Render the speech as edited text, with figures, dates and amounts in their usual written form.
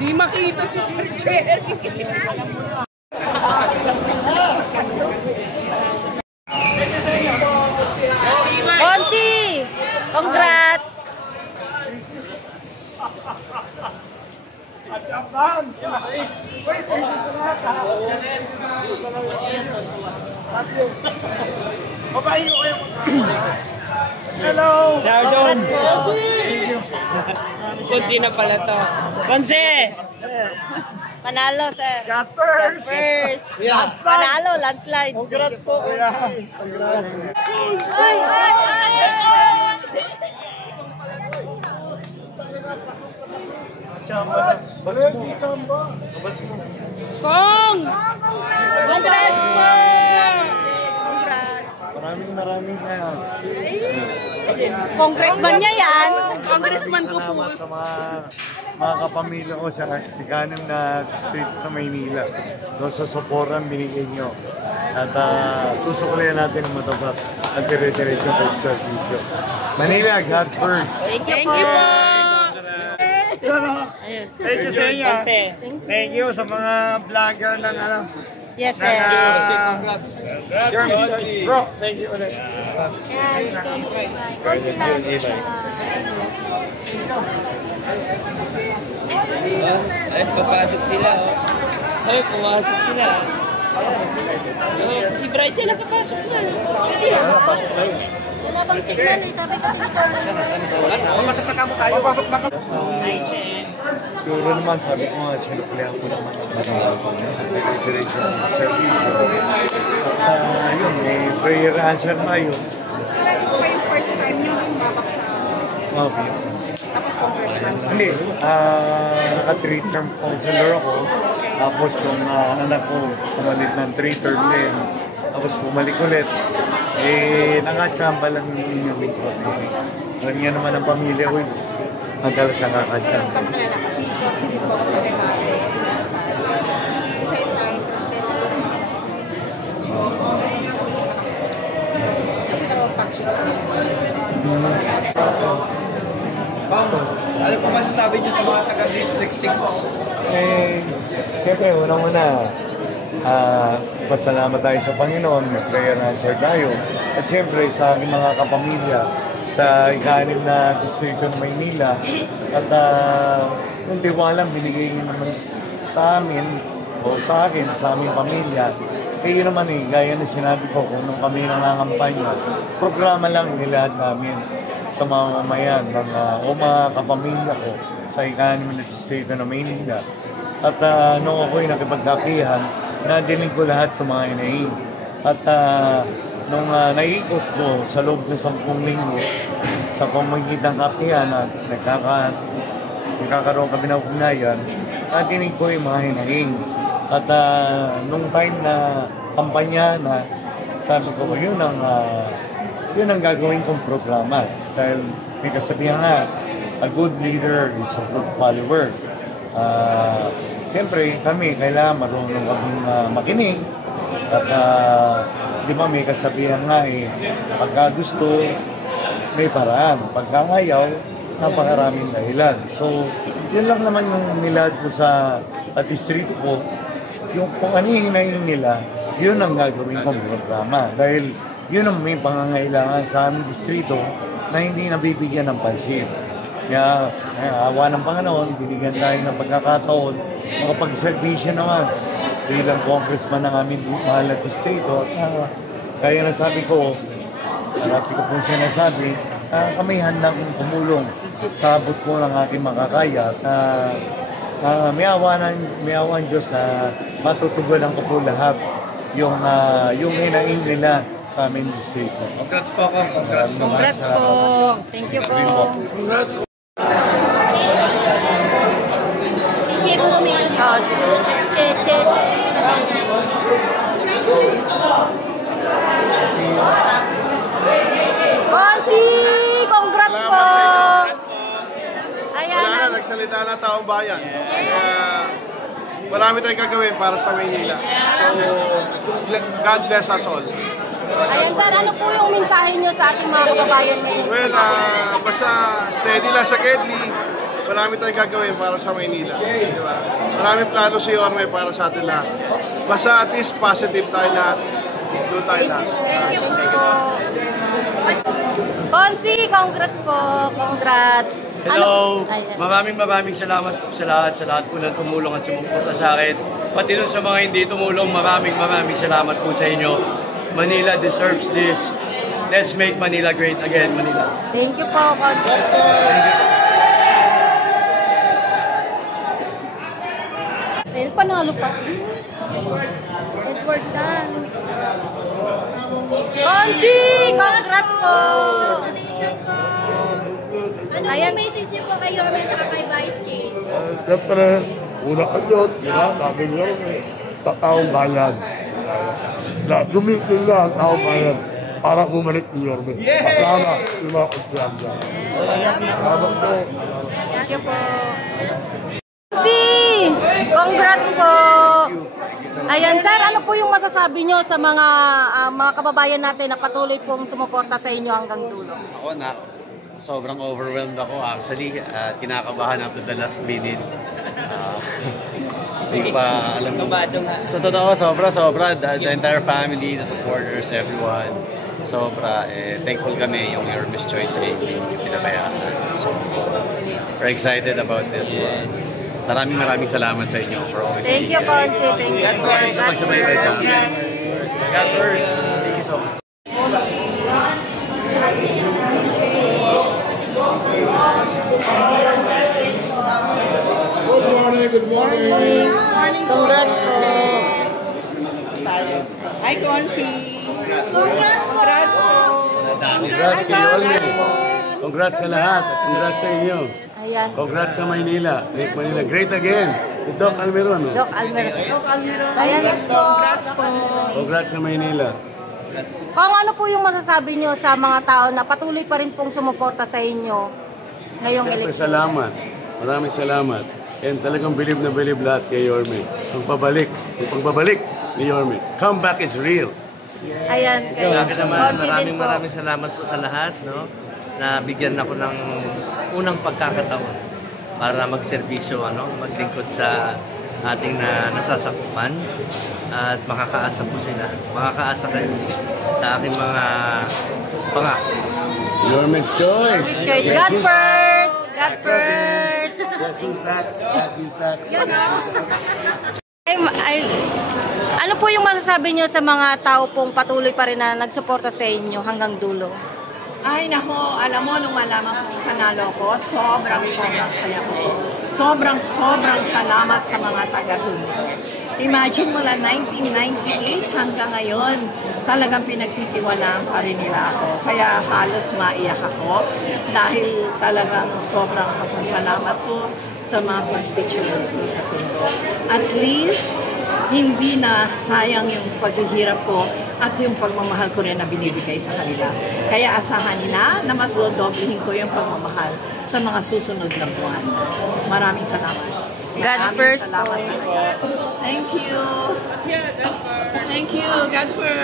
Di makita si Sir Jerry. Bonsi! Congrats! Hello! Sir John! Konsi na pala to. Konsi! Panalo, sir. Got first! First. Landslide! Panalo, landslide. Congrats po! Congrats! Ay, ay, ay, ay! Kong! Congrats po! Congrats! Maraming kaya. Congressman niya yan. Congressman ko po. Sa mga kapamilya ko sa ikanim na distrito ng Maynila. Doon sa supportan binigay nyo. At susuklayan natin ang matapat at dire-diretso sa exercise. Manila, God first. Thank you po. Thank you sa inyo. Thank you sa mga vlogger ng ano. Yes, sir. Bro, thank you ulit. Ay, papasok sila. Ay, pumasok sila. Si Bright yan, nakapasok na. Wala bang signal eh. Sabi kasi ni Sir. Papasok na kamo tayo. Papasok na kamo. Siguro naman, sabi ko nga, sinuklihan ko naman dire-diretso ng service. At yun, may prayer answer na yun. So, ito po yung first time nyo na sumabak sa... Okay. Tapos congressman. Hindi, naka-3 term counselor ako. Tapos yung anak ko, pumalit ng 3 term din. Tapos bumalik ulit. Nakachamba lang yung lingkod. Alam niya naman ang pamilya ko. Madalas ang nakachamba. Ano po masasabi niyo sa mga taga-District 6? Siyempre, unang-una, pasalamat tayo sa Panginoon, prayer answer tayo. At siyempre, sa aking mga kapamilya, sa ikanim na distrito ng Maynila, at yung tiwalang binigay niyo naman sa amin, o sa akin, sa aming pamilya, yun naman gaya na sinabi ko, kung nung kami nangangampanya, programa lang nilahad namin sa mga mamayan o mga kapamilya ko sa ikanim na distrito ng Maynila. At nung ako'y nakipagkapihan, nadinig ko lahat sa mga inahin. At nung naiikot ko sa loob ng 10 linggo sa pamagitang kapihan at nagkakaroon kami ng ugnayan, nadinig ko yung mga hinaing. At nung time na kampanya na, sabi ko, yun ang gagawin kong programa. Dahil may kasabihan nga, a good leader is a good follower. Siyempre, kami kailangan marunong kaming makinig. At di ba may kasabihan nga pagka gusto, may paraan. Pagka ayaw, napakaraming dahilan. So, yun lang naman yung nilad ko sa distrito ko. Yung kung ano yung hinahin nila, yun ang gagawin kong programa. Dahil yun ang may pangangailangan sa aming distrito na hindi nabibigyan ng pansin. Kaya awa ng Panginoon, binigyan tayo ng pagkakataon, makapag-servisyo naman bilang congressman ng aming mahal na distrito. Kaya nasabi ko, marami ko pong sinasabi, kami handang tumulong sa abot ko ng aking makakaya. May awan Diyos na matutugunan ko po lahat yung hinaing nila sa aming distrito. Congrats po ako. Congrats po. Thank you po. Congrats po. Si Che po may Che. Bonsi! Congrats po! Ayan. Wala na, nagsalita na taong bayan. Marami tayong gagawin para sa Maynila. So, God bless us all. Ayan, sir, ano po yung mensahe nyo sa ating mga kababayan ngayon? Well, basta steady lang sa Kedli. Marami tayong gagawin para sa Maynila. Diba? Maraming plano si Yorme para sa atin lahat. Basta at least positive tayo lahat. Doon tayo lahat. Konsi, congrats po. Congrats. Hello! Ayan. Maraming salamat po sa lahat po na tumulong at sumuporta sa akin. Pati dun sa mga hindi tumulong, maraming salamat po sa inyo. Manila deserves this. Let's make Manila great again, Manila. Thank you po, Konsi. Ayun, panalo pa. Edward Dan. Konsi, congrats po. Ano yung message niyo po kay Yorme at kay Vice Chief? Siyempre, una ka Diyos, di ba? Sabi niyo, taong bayan. Na gumitin na ang taong bayan para bumalik ni Yorme. Kasama, di ba? Salamat po. Thank you po. Konsi, congrats po. Ayan, sir, ano po yung masasabi nyo sa mga kababayan natin na patuloy pong sumuporta sa inyo hanggang dulo? Ako na, sobrang overwhelmed ako actually. Kinakabahan up to the last minute. Hindi pa alam mo. Sa totoo, sobra. The entire family, the supporters, everyone. Sobra. Thankful kami yung Yorme's Choice ay hindi pinabayaan. So, we're excited about this one. Maraming salamat sa inyo for always Thank you, Konsi. Thank you. Magsabay-bay sa akin. God first. Thank you so much. Good morning. Congrats po. Hi, Konsi. Congrats po! Congrats kay Yorme. Congrats sa lahat. Congrats sa inyo. Ayan. Congrats sa Maynila. Make Manila great again. Doc Almero, no? Doc Almero. Ayan, congrats po. Congrats sa Maynila. Kung ano po yung masasabi nyo sa mga tao na patuloy pa rin pong sumuporta sa inyo ngayong Siyempre, eleksyon? salamat. Maraming salamat. And talagang believe na believe lahat kay Yorme. Ang pagbabalik ni Yorme. Comeback is real. Ayan, kayo. Sa akin naman, Confident po. maraming salamat po sa lahat, no? Na bigyan ako ng unang pagkakataon para magserbisyo, maglingkod sa ating nasasakupan at makakaasa po sila. Makakaasa kayo sa aking mga pangako. Yorme's Choice. Choice. God first! God first! Guess who's back? God is back. Ano po yung masasabi nyo sa mga tao pong patuloy pa rin na nagsuporta sa inyo hanggang dulo? Ay, nako, alam mo, nung malaman kong panalo ko, sobrang saya ko. Sobrang salamat sa mga taga-tulong. Imagine mula 1998 hanggang ngayon, talagang pinagtitiwalaan pa rin nila ako. Kaya halos maiyak ako dahil talagang sobrang pasasalamat ko sa mga constituency sa Tondo. At least, hindi na sayang yung paghihirap ko at yung pagmamahal ko rin na binibigay sa kanila. Kaya asahan nila na mas dodoblihin ko yung pagmamahal sa mga susunod na buwan. Maraming salamat. God first po. Salamat talaga. Thank you. Thank you. God first.